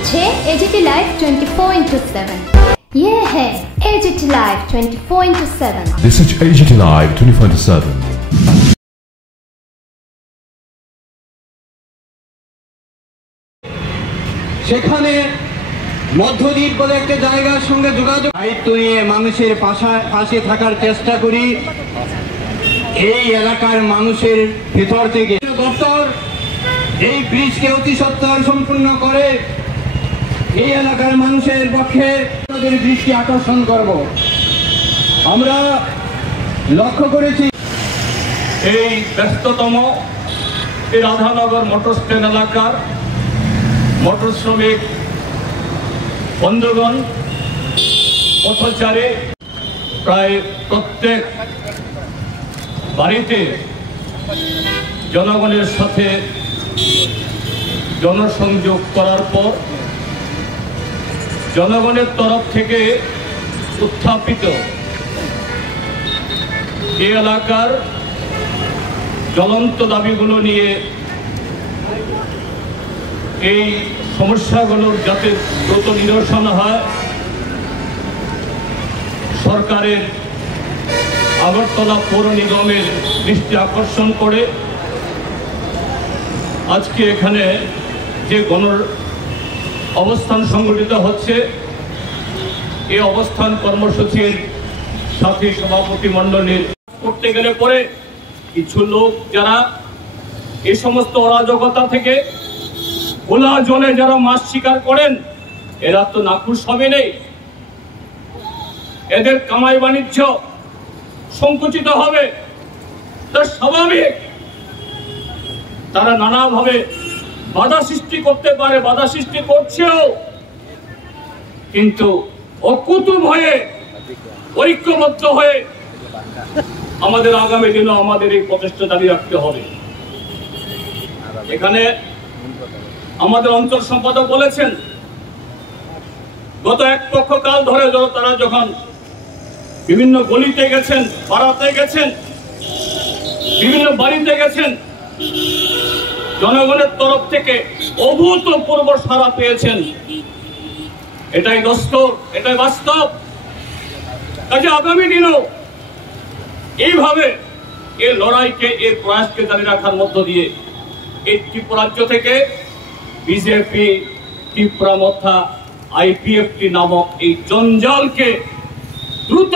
হচ্ছে AGT Live 24/7। ये है AGT Live 24/7। This is AGT Live 24/7। সেখানে মধ্যদ্বীপ বলে একটা জায়গার সঙ্গে যোগাযোগ দায়িত্ব নিয়ে মানুষের পাশে থাকার চেষ্টা করি। এই এলাকার মানুষের ভেতর থেকে দপ্তর এই ব্রিজকে অতি সত্বর সম্পূর্ণ করে এই এলাকার মানুষের পক্ষে তাদের দৃষ্টি আকর্ষণ করব। আমরা লক্ষ্য করেছি এই ব্যস্ততম এই রাধানগর মোটর স্ট্যান্ড এলাকার মোটর শ্রমিক বন্ধুগণ, পথচারী প্রায় প্রত্যেক বাড়িতে জনগণের সাথে জনসংযোগ করার পর জনগণের তরফ থেকে উত্থাপিত এই এলাকার জ্বলন্ত দাবিগুলো নিয়ে এই সমস্যাগুলোর যাতে দ্রুত নিরসন হয়, সরকারের আগরতলা পৌর নিগমের দৃষ্টি আকর্ষণ করে আজকে এখানে যে গণ অবস্থান সংগঠিত হচ্ছে, এই অবস্থান কর্মসূচির সাথী সভাপতি মণ্ডলীর করতে গেলে পরে কিছু লোক যারা এই সমস্ত অরাজকতা থেকে খোলা জলে যারা মাছ শিকার করেন, এরা তো নাখুশ হবে নেই। এদের কামাই বাণিজ্য সংকুচিত হবে, তা স্বাভাবিক। তারা নানাভাবে বাধা সৃষ্টি করতে পারে, বাধা সৃষ্টি করছেও, কিন্তু অকুতু ভয়ে ঐক্যবদ্ধ হয়ে আমাদের আগামী দিনে আমাদের এই প্রচেষ্টা জারি রাখতে হবে। এখানে আমাদের অঞ্চল সম্পাদক বলেছেন, গত এক পক্ষ কাল ধরে তারা যখন বিভিন্ন গলিতে গেছেন, পাড়াতে গেছেন, বিভিন্ন বাড়িতে গেছেন, জনগণের তরফ থেকে অভূতপূর্ব সাড়া পেয়েছেন। এটাই দস্তর, এটাই বাস্তব। কাজে আগামী দিনও এইভাবে এই লড়াইকে, এই প্রয়াসকে জারি রাখার মধ্য দিয়ে এই ত্রিপুরা রাজ্য থেকে বিজেপি ত্রিপুরা মথা IPFT নামক এই জঞ্জালকে দ্রুত,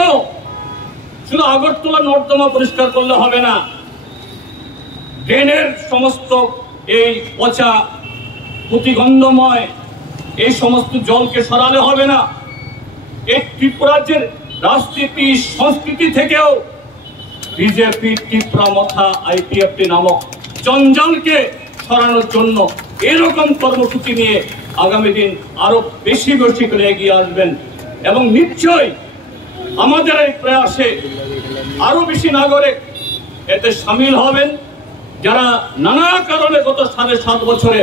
শুধু আগরতলা নর্দমা পরিষ্কার করলে হবে না, ড্রেনের সমস্ত এই পচা প্রতিগন্ধময় এই সমস্ত জলকে সরালে হবে না। এই ত্রিপুরা রাজ্যের রাজনীতি সংস্কৃতি থেকেও বিজেপি ত্রিপুরা মথা IPFT নামক জঞ্জালকে সরানোর জন্য এরকম কর্মসূচি নিয়ে আগামী দিন আরো বেশি বেশি করে এগিয়ে আসবেন এবং নিশ্চয়ই আমাদের এই প্রয়াসে আরো বেশি নাগরিক এতে সামিল হবেন। যারা নানা কারণে গত 7.5 বছরে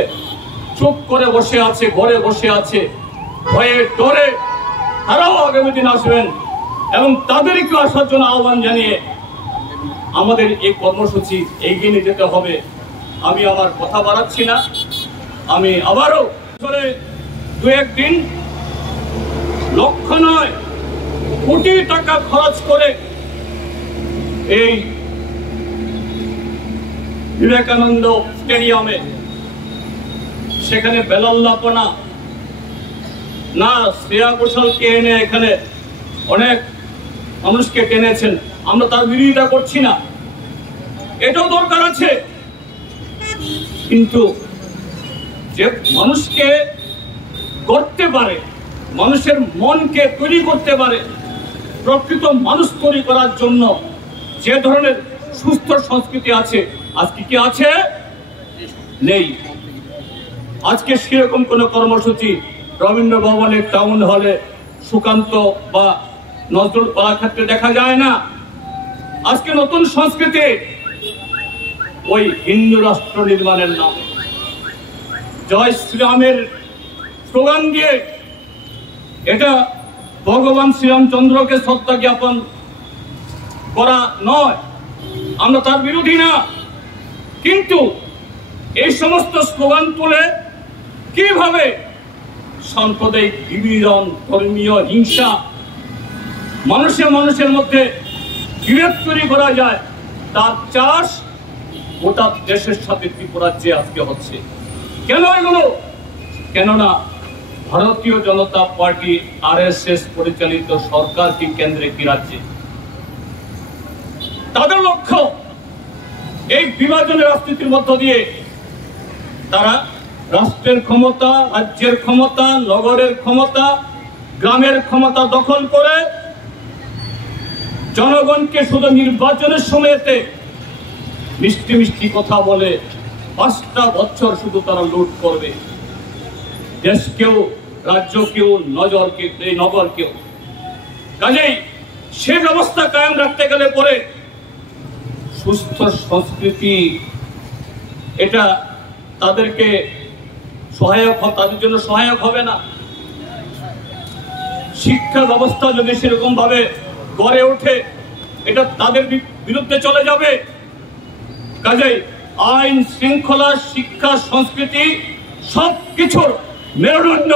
চুপ করে বসে আছে, ঘরে বসে আছে, ভয়ে ডরে, তারাও আগামী দিন আসবেন এবং তাদেরকে আসার জন্য আহ্বান জানিয়ে আমাদের এই কর্মসূচি এগিয়ে নিয়ে যেতে হবে। আমি আমার কথা বাড়াচ্ছি না, আমি আবারও 2-1 দিন লক্ষ নয় কোটি টাকা খরচ করে এই বিবেকানন্দ স্টেডিয়ামে সেখানে বেলাল্লাপনা না, শ্রেয়া ঘোষালকে এনে এখানে অনেক মানুষকে টেনেছেন, আমরা তার বিরোধিতা করছি না, এটাও দরকার আছে। কিন্তু যে মানুষকে করতে পারে, মানুষের মনকে তৈরি করতে পারে, প্রকৃত মানুষ তৈরি করার জন্য যে ধরনের সুস্থ সংস্কৃতি আছে, আজকে কি আছে? নেই। আজকে সেরকম কোনো কর্মসূচি রবীন্দ্র ভবনের টাউন হলে, সুকান্ত বা নজরুল কলাক্ষেত্রে দেখা যায় না। আজকে নতুন সংস্কৃতি ওই হিন্দু রাষ্ট্র নির্মাণের নামে জয় শ্রীরামের স্লোগান দিয়ে, এটা ভগবান শ্রীরামচন্দ্রকে শ্রদ্ধা জ্ঞাপন করা নয়, আমরা তার বিরোধী না, কিন্তু এই সমস্ত স্লোগান তুলে কিভাবে সাম্প্রদায়িক বিভাজন, ধর্মীয় হিংসা, মানুষের মধ্যে বিভেদ তৈরি করা যায়, তার চাষ গোটা দেশের সাথে ত্রিপুরাজ্যে আজকে হচ্ছে। কেন এগুলো? কেননা ভারতীয় জনতা পার্টি RSS পরিচালিত সরকার কি কেন্দ্রে কি রাজ্যে, তাদের লক্ষ্য এই বিভাজনের রাজনীতির মধ্য দিয়ে তারা রাষ্ট্রের ক্ষমতা, রাজ্যের ক্ষমতা, নগরের ক্ষমতা, গ্রামের ক্ষমতা দখল করে জনগণকে শুধু নির্বাচনের সময়তে মিষ্টি মিষ্টি কথা বলে 5টা বছর শুধু তারা লুট করবে, দেশকেও, রাজ্যকেও, নগরকেও। কাজেই সে ব্যবস্থা কায়েম রাখতে গেলে পরে সুস্থ সংস্কৃতি এটা তাদেরকে তাদের জন্য সহায়ক হবে না। শিক্ষা ব্যবস্থা যদি সেরকম ভাবে গড়ে ওঠে, এটা তাদের বিরুদ্ধে চলে যাবে। কাজেই আইন শৃঙ্খলা, শিক্ষা, সংস্কৃতি সবকিছুর মেরুদণ্ড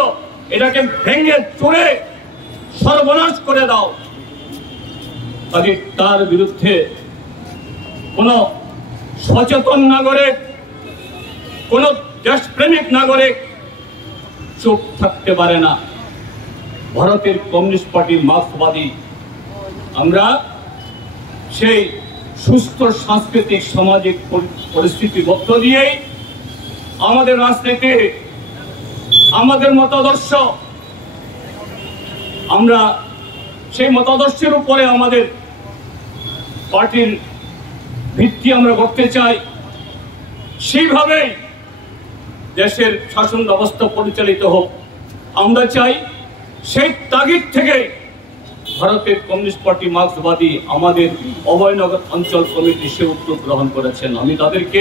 এটাকে ভেঙে চুরে সর্বনাশ করে দাও। কাজে তার বিরুদ্ধে কোন সচেতন নাগরিক, কোন দেশপ্রেমিক নাগরিক চুপ থাকতে পারে না। ভারতের কমিউনিস্ট পার্টি, মার্ক্সবাদী, আমরা সেই সুস্থ সাংস্কৃতিক সামাজিক পরিস্থিতির মধ্য দিয়েই আমাদের রাজনীতি, আমাদের মতাদর্শ, আমরা সেই মতাদর্শের উপরে আমাদের পার্টির ভিত্তি আমরা করতে চাই। সেইভাবেই দেশের শাসন ব্যবস্থা পরিচালিত হোক আমরা চাই। সেই তাগিদ থেকে ভারতের কমিউনিস্ট পার্টি, মার্ক্সবাদী আমাদের অভয়নগর অঞ্চল কমিটি সে উদ্যোগ গ্রহণ করেছেন। আমি তাদেরকে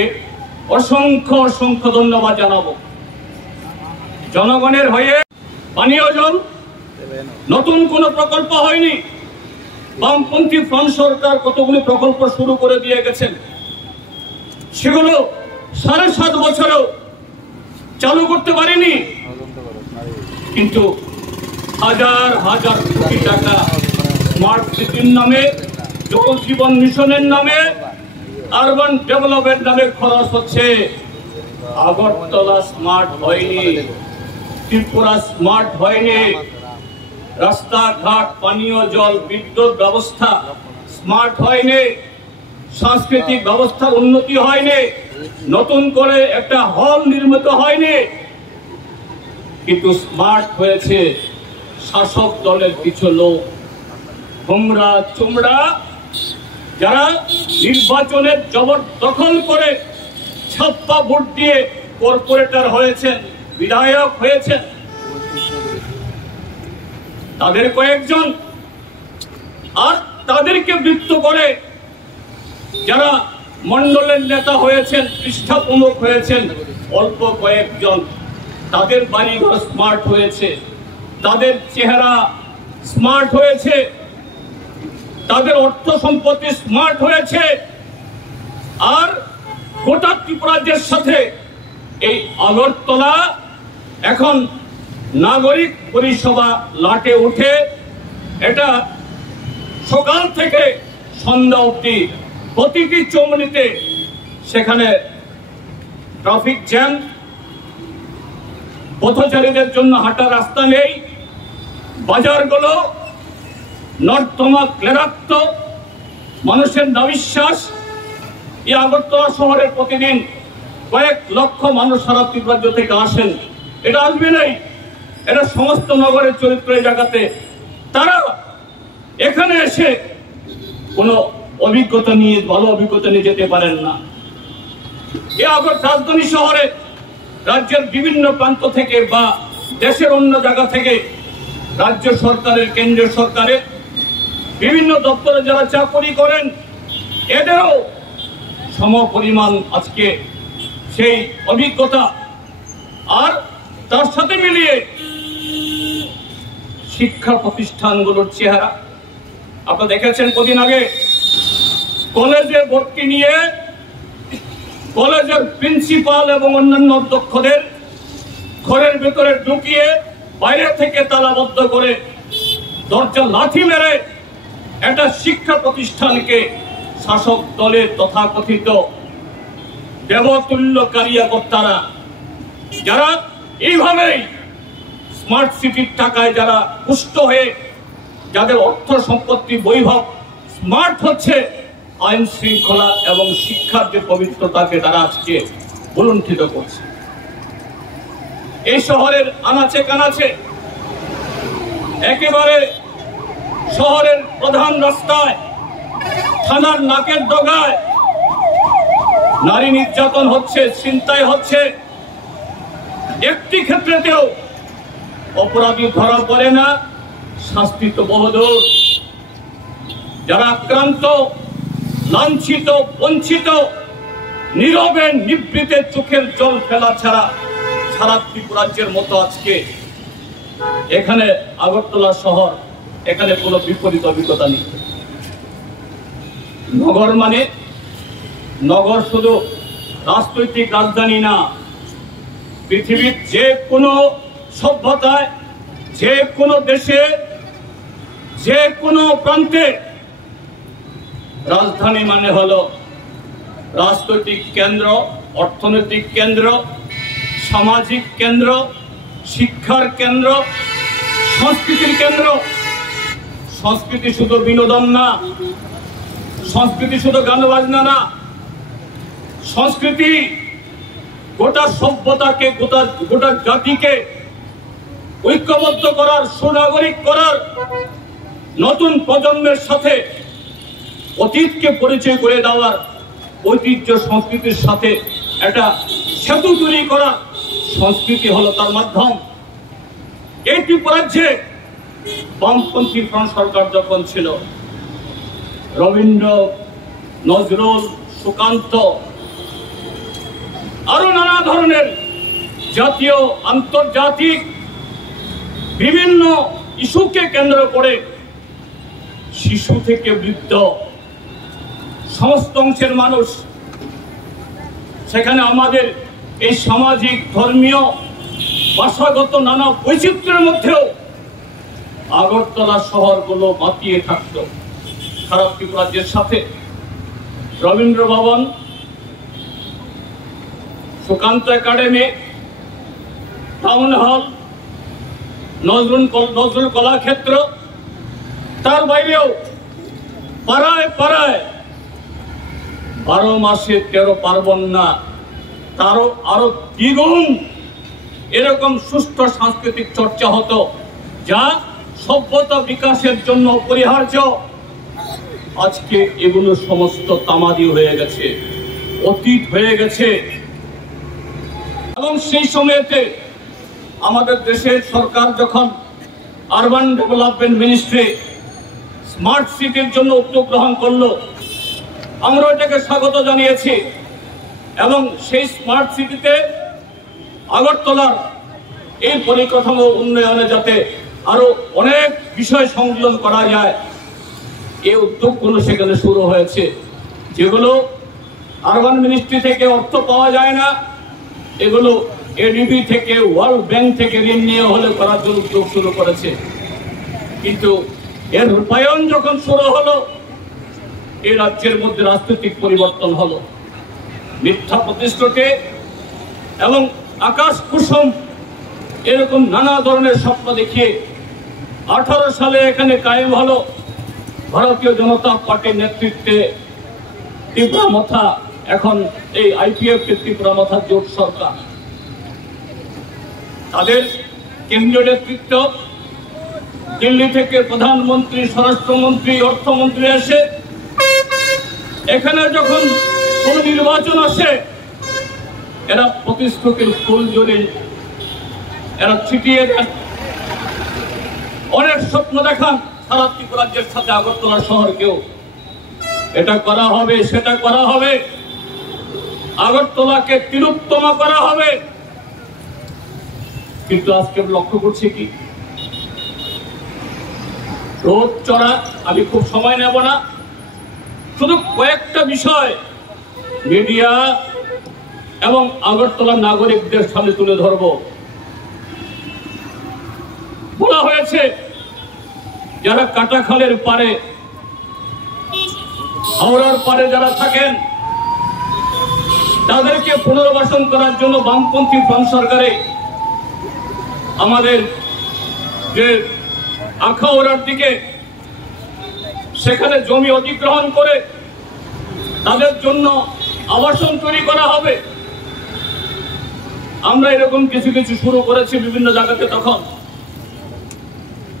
অসংখ্য অসংখ্য ধন্যবাদ জানাবো। জনগণের হয়ে পানীয় জল নতুন কোন প্রকল্প হয়নি। বামপন্থী ফ্রন্ট সরকার কতগুলি প্রকল্প শুরু করে দিয়ে গেছেন, সেগুলো 7.5 বছরেও চালু করতে পারেনি। কিন্তু হাজার হাজার কোটি টাকা স্মার্ট সিটির নামে, জল জীবন মিশনের নামে, আরবান ডেভেলপমেন্ট নামে খরচ হচ্ছে। আগরতলা স্মার্ট হয়নি, ত্রিপুরা স্মার্ট হয়নি, রাস্তাঘাট, পানীয় জল, বিদ্যুৎ ব্যবস্থা স্মার্ট হয়নি, সাংস্কৃতিক ব্যবস্থার উন্নতি হয়নি, নতুন করে একটা হল নির্মিত হয়নি। কিন্তু স্মার্ট হয়েছে শাসক দলের কিছু লোক, হোমরা চুমড়া, যারা নির্বাচনের জবরদখল করে ছাপ্পা ভোট দিয়ে কর্পোরেটর হয়েছেন, বিধায়ক হয়েছেন। তাদের কয়েকজন, আর তাদেরকে বৃত্ত করে যারা মন্ডলের নেতা হয়েছেন, পৃষ্ঠা প্রমুখ হয়েছেন অল্প কয়েকজন। তাদের বাড়িঘর স্মার্ট হয়েছে, তাদের চেহারা স্মার্ট হয়েছে, তাদের অর্থ সম্পত্তি স্মার্ট হয়েছে। আর গোটা ত্রিপুরাজ্যের সাথে এই আগরতলা এখন নাগরিক পরিষেবা লাটে উঠে। এটা সকাল থেকে সন্ধ্যা অবধি প্রতিটি চৌমুনিতে সেখানে ট্রাফিক জ্যাম, পথচারীদের জন্য হাঁটার রাস্তা নেই, বাজারগুলো নর্দমা ক্লেরাক্ত, মানুষের নাবিশ্বাস। এই আগরতলা শহরের প্রতিদিন কয়েক লক্ষ মানুষ সারা ত্রিপুরাজ্য থেকে আসেন। এটা আসবে নাই, এটা সমস্ত নগরের চরিত্র এই জায়গাতে। তারা এখানে এসে কোনো অভিজ্ঞতা নিয়ে, ভালো অভিজ্ঞতা নিয়ে যেতে পারেন না। এই রাজধানী শহরে রাজ্যের বিভিন্ন প্রান্ত থেকে বা দেশের অন্য জায়গা থেকে রাজ্য সরকারের, কেন্দ্রীয় সরকারের বিভিন্ন দপ্তরে যারা চাকরি করেন, এদেরও সমপরিমাণ আজকে সেই অভিজ্ঞতা। আর তার সাথে মিলিয়ে শিক্ষা প্রতিষ্ঠানগুলোর চেহারা আপনারা দেখেছেন। কদিন আগে কলেজে ভর্তি নিয়ে কলেজের প্রিন্সিপাল এবং অন্যান্য অধ্যক্ষদের ঘরের ভেতরে ঢুকিয়ে থেকে তালাবদ্ধ করে দরজা লাথি মেরে একটা শিক্ষা প্রতিষ্ঠানকে শাসক দলের তথাকথিত দেবতুল্য কারিয়াকর্তারা যারা এইভাবেই স্মার্ট সিটির টাকায় যারা পুষ্ট হয়ে যাদের অর্থ সম্পত্তি বৈভব স্মার্ট হচ্ছে, আইন শৃঙ্খলা এবং শিক্ষার যে পবিত্রতাকে তারা আজকে ভুলুণ্ঠিত করছে। এই শহরের আনাচে কানাচে একেবারে শহরের প্রধান রাস্তায়, থানার নাকের ডগায় নারী নির্যাতন হচ্ছে, ছিনতাই হচ্ছে। একটি ক্ষেত্রেতেও অপরাধী ধরা পড়ে না, শাস্তি তো বহুদূর। যারা আক্রান্ত, লাঞ্ছিত, বঞ্চিত, নীরবে নিবৃতে চোখের জল ফেলা ছাড়া সারা ত্রিপুরাজ্যের মতো আজকে এখানে আগরতলা শহর, এখানে কোনো বিপরীত অভিজ্ঞতা নেই। নগর মানে নগর শুধু রাজনৈতিক রাজধানী না, পৃথিবীর যে কোনো সভ্যতায়, যে কোনো দেশে, যে কোনো প্রান্তে রাজধানী মানে হলো রাজনৈতিক কেন্দ্র, অর্থনৈতিক কেন্দ্র, সামাজিক কেন্দ্র, শিক্ষার কেন্দ্র, সংস্কৃতির কেন্দ্র। সংস্কৃতি শুধু বিনোদন না, সংস্কৃতি শুধু গান বাজনা না, সংস্কৃতি গোটা সভ্যতাকে, গোটা জাতিকে ঐক্যবদ্ধ করার, সুনাগরিক করার, নতুন প্রজন্মের সাথে অতীতকে পরিচয় করে দেওয়ার, ঐতিহ্য সংস্কৃতির সাথে একটা সেতু তৈরি করা সংস্কৃতি হলো তার মাধ্যম। এই ত্রিপুরাজ্যে বামপন্থী ফ্রন্ট সরকার যখন ছিল, রবীন্দ্র, নজরুল, সুকান্ত, আরো নানা ধরনের জাতীয়, আন্তর্জাতিক বিভিন্ন ইস্যুকে কেন্দ্র করে শিশু থেকে বৃদ্ধ সমস্ত অংশের মানুষ, সেখানে আমাদের এই সামাজিক, ধর্মীয়, ভাষাগত নানা বৈচিত্র্যের মধ্যেও আগরতলা শহরগুলো মাতিয়ে থাকত। খারাপ ত্রিপুরাজ্যের সাথে রবীন্দ্র ভবন, Sukanta academy, town hall, Nazrul Kalakshetra, তার বাইরেও পাড়ায় পাড়ায় 12 মাসে 13 পার্বণ না, তারও আরো দ্বিগুণ এরকম সুষ্ঠু সাংস্কৃতিক চর্চা হতো, যা সভ্যতা বিকাশের জন্য অপরিহার্য। আজকে এগুলো সমস্ত তামাদি হয়ে গেছে, অতীত হয়ে গেছে। এবং সেই সময়তে আমাদের দেশের সরকার যখন আরবান ডেভেলপমেন্ট মিনিস্ট্রি স্মার্ট সিটির জন্য উদ্যোগ গ্রহণ করলো, আমরা এটাকে স্বাগত জানিয়েছি। এবং সেই স্মার্ট সিটিতে আগরতলার এই পরিকাঠামো উন্নয়নে যাতে আরো অনেক বিষয় সংযোজন করা যায়, এই উদ্যোগগুলো সেখানে শুরু হয়েছে, যেগুলো আরবান মিনিস্ট্রি থেকে অর্থ পাওয়া যায় না, এগুলো এডিবি থেকে, ওয়ার্ল্ড ব্যাংক থেকে ঋণ নিয়ে হলে করার জন্য উদ্যোগ শুরু করেছে। কিন্তু এর রূপায়ণ যখন শুরু হলো, এই রাজ্যের মধ্যে রাজনৈতিক পরিবর্তন হলো। মিথ্যা প্রতিশ্রুতি এবং আকাশ কুসুম এরকম নানা ধরনের স্বপ্ন দেখিয়ে 18 সালে এখানে কায়েম হলো ভারতীয় জনতা পার্টির নেতৃত্বে ত্রিপুরা মাথা, এখন এই আইপিএফ ত্রিপুরা মাথা জোট সরকার। তাদের কেন্দ্রীয় নেতৃত্ব দিল্লি থেকে প্রধানমন্ত্রী, স্বরাষ্ট্রমন্ত্রী, অর্থমন্ত্রী এসে এখানে যখন কোন নির্বাচন আসে, এরা প্রতিশ্রুতির ফুল জড়িয়ে এরা ছিটিয়ে দেন, অনেক স্বপ্ন দেখান সারা ত্রিপুরাজ্যের সাথে আগরতলা শহরকেও। এটা করা হবে, সেটা করা হবে, আগরতলাকে তিলোত্তমা করা হবে। কিন্তু আজকে লক্ষ্য করছি কি, রোদ চড়া, আমি খুব সময় নেব না, শুধু কয়েকটা বিষয় মিডিয়া এবং আগরতলা নাগরিকদের সামনে তুলে ধরব। বলা হয়েছে যারা কাটাখালের পারে, হাওড়ার পারে যারা থাকেন তাদেরকে পুনর্বাসন করার জন্য বামপন্থী ফ্রন্ট সরকারে আমাদের যে আখাউড়ার দিকে সেখানে জমি অধিগ্রহণ করে তাদের জন্য আবাসন তৈরি করা হবে। আমরা এরকম কিছু কিছু শুরু করেছি বিভিন্ন জায়গাতে। তখন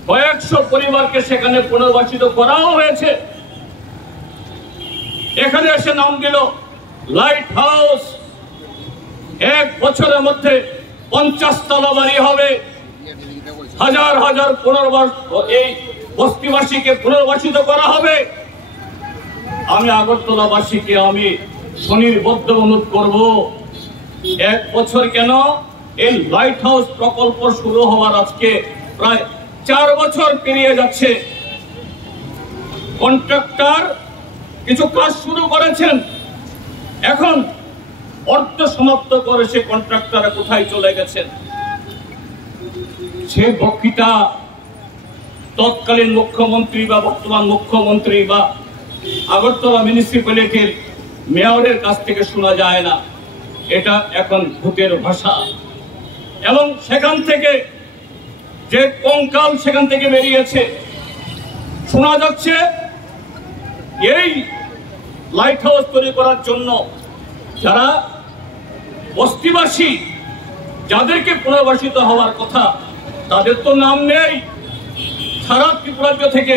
কয়েকশো পরিবারকে সেখানে পুনর্বাসিত করাও হয়েছে। এখানে এসে নাম দিল লাইট হাউস। 1 বছরের মধ্যে 50 তলা বাড়ি হবে, হাজার হাজার এই বস্তিবাসীকে পুনর্বাসিত করা হবে। আমি আগরতলাবাসীকে আমি সুনির্বদ্ধ অনুরোধ করব, 1 বছর কেন, এই লাইট হাউস প্রকল্প শুরু হওয়ার আজকে প্রায় 4 বছর পেরিয়ে যাচ্ছে। কন্ট্রাক্টর কিছু কাজ শুরু করেছেন, এখন অর্ধ সমাপ্ত করে সে কন্ট্রাক্টর কোথায় চলে গেছেন? সে বক্তৃতা তৎকালীন মুখ্যমন্ত্রী বা বর্তমান মুখ্যমন্ত্রী বা আগরতলা মিউনিসিপ্যালিটির মেয়রের কাছ থেকে শোনা যায় না। এটা এখন ভূতের ভাষা। এবং সেখান থেকে যে কঙ্কাল সেখান থেকে বেরিয়েছে, শোনা যাচ্ছে এই লাইট হাউস তৈরি করার জন্য যারা বস্তিবাসী, যাদেরকে পুনর্বাসিত হওয়ার কথা, তাদের তো নাম নেই। সারা ত্রিপুরা রাজ্য থেকে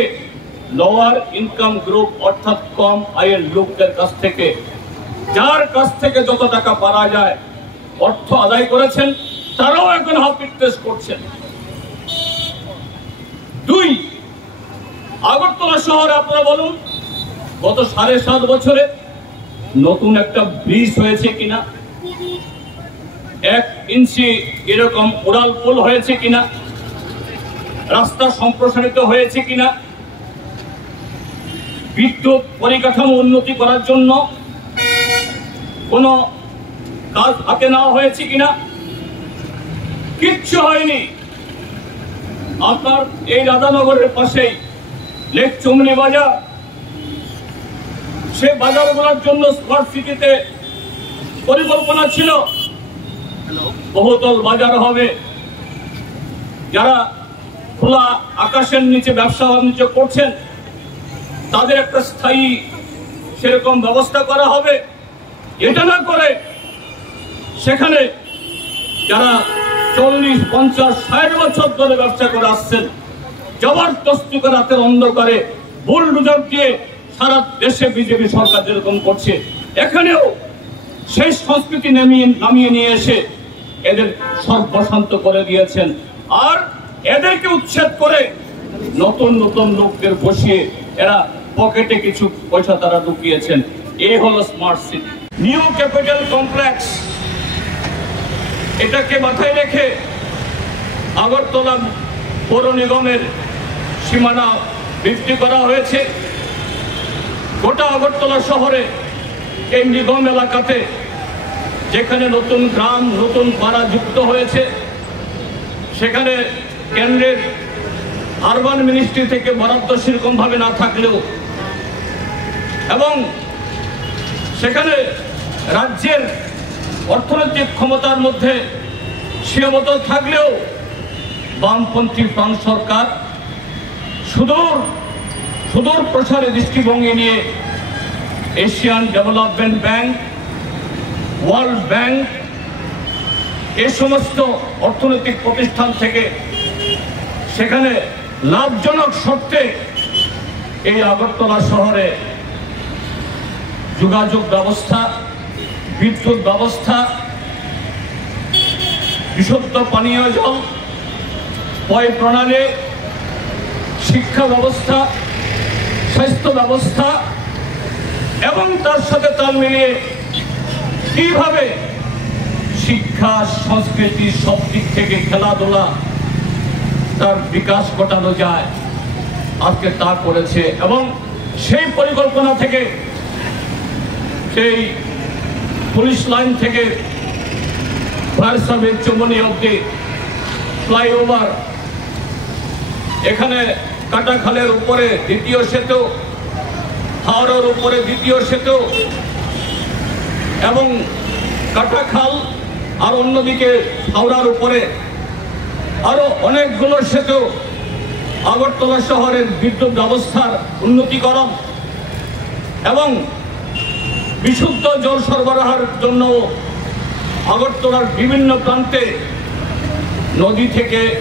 লোয়ার ইনকাম গ্রুপ অর্থাৎ কম আয়ের লোকদের কাছ থেকে, যার কাছ থেকে যত টাকা পাওয়া যায় অর্থ আদায় করেছেন, তারাও এখন হাফিটনেস করছেন। 2, আগরতলা শহরে আপনারা বলুন গত 7.5 বছরে নতুন একটা ব্রিজ হয়েছে কিনা, 1 ইঞ্চি এরকম উড়াল পুল হয়েছে কিনা, রাস্তা সম্প্রসারিত হয়েছে কিনা, বিদ্যুৎ পরিকাঠামো উন্নতি করার জন্য কোনো কাজ হাতে নেওয়া হয়েছে কিনা, কিচ্ছু হয়নি। আপনার এই রাধানগরের পাশেই লেক চুমনি বাজার, সে বাজারগুলোর জন্য স্মার্ট সিটিতে পরিকল্পনা ছিল, বহুতল বাজার হবে। যারা খোলা আকাশের নিচে ব্যবসা বাণিজ্য করছেন তাদের একটা স্থায়ী সেরকম ব্যবস্থা করা হবে। এটা না করে সেখানে যারা 40, 50, 60 বছর ধরে ব্যবসা করে আসছেন, জবরদস্তি করে রাতের অন্ধকারে বুলডোজার দিয়ে সারা দেশে বিজেপি সরকার যেরকম করছে, এখানেও সেই সংস্কৃতি নামিয়ে নিয়ে এসে এদের সর্বশান্ত করে দিয়েছেন। আর এদেরকে উচ্ছেদ করে নতুন নতুন লোকদের বসিয়ে এরা পকেটে কিছু পয়সা তারা ঢুকিয়েছেন। এই হলো smart city. New capital complex, এটাকে মাথায় রেখে আগরতলা পৌর নিগমের সীমানা বৃদ্ধি করা হয়েছে। গোটা আগরতলা শহরে এই নিগম এলাকাতে যেখানে নতুন গ্রাম, নতুন পাড়া যুক্ত হয়েছে, সেখানে কেন্দ্রের আরবান মিনিস্ট্রি থেকে বরাদ্দ সেরকম ভাবে না থাকলেও এবং সেখানে রাজ্যের অর্থনৈতিক ক্ষমতার মধ্যে সীমাবদ্ধ থাকলেও বামপন্থী ফ্রন্ট সরকার সুদূর প্রসারী দৃষ্টিভঙ্গি নিয়ে Asian development bank, world bank, এই সমস্ত অর্থনৈতিক প্রতিষ্ঠান থেকে সেখানে লাভজনক শর্তে এই আগরতলা শহরে যোগাযোগ ব্যবস্থা, বিদ্যুৎ ব্যবস্থা, বিশুদ্ধ পানীয় জল, পয় প্রণালী, শিক্ষা ব্যবস্থা, স্বাস্থ্য ব্যবস্থা এবং তার সাথে তাল মিলিয়ে কিভাবে শিক্ষা, সংস্কৃতি সব দিক থেকে খেলাধুলা তার বিকাশ ঘটানো যায়, আজকে তা করেছে। এবং সেই পরিকল্পনা থেকে সেই পুলিশ লাইন থেকে ফায়ার সার্ভিস চৌমনি অব্দি ফ্লাইওভার এখানে কাটাখালের উপরে দ্বিতীয় সেতু, হাওড়ার উপরে দ্বিতীয় সেতু এবং কাটাখাল আর অন্যদিকে হাওড়ার উপরে আরো অনেকগুলো সেতু, আগরতলা শহরের বিদ্যুৎ ব্যবস্থার উন্নতিকরণ এবং বিশুদ্ধ জল সরবরাহের জন্য আগরতলার বিভিন্ন প্রান্তে নদী থেকে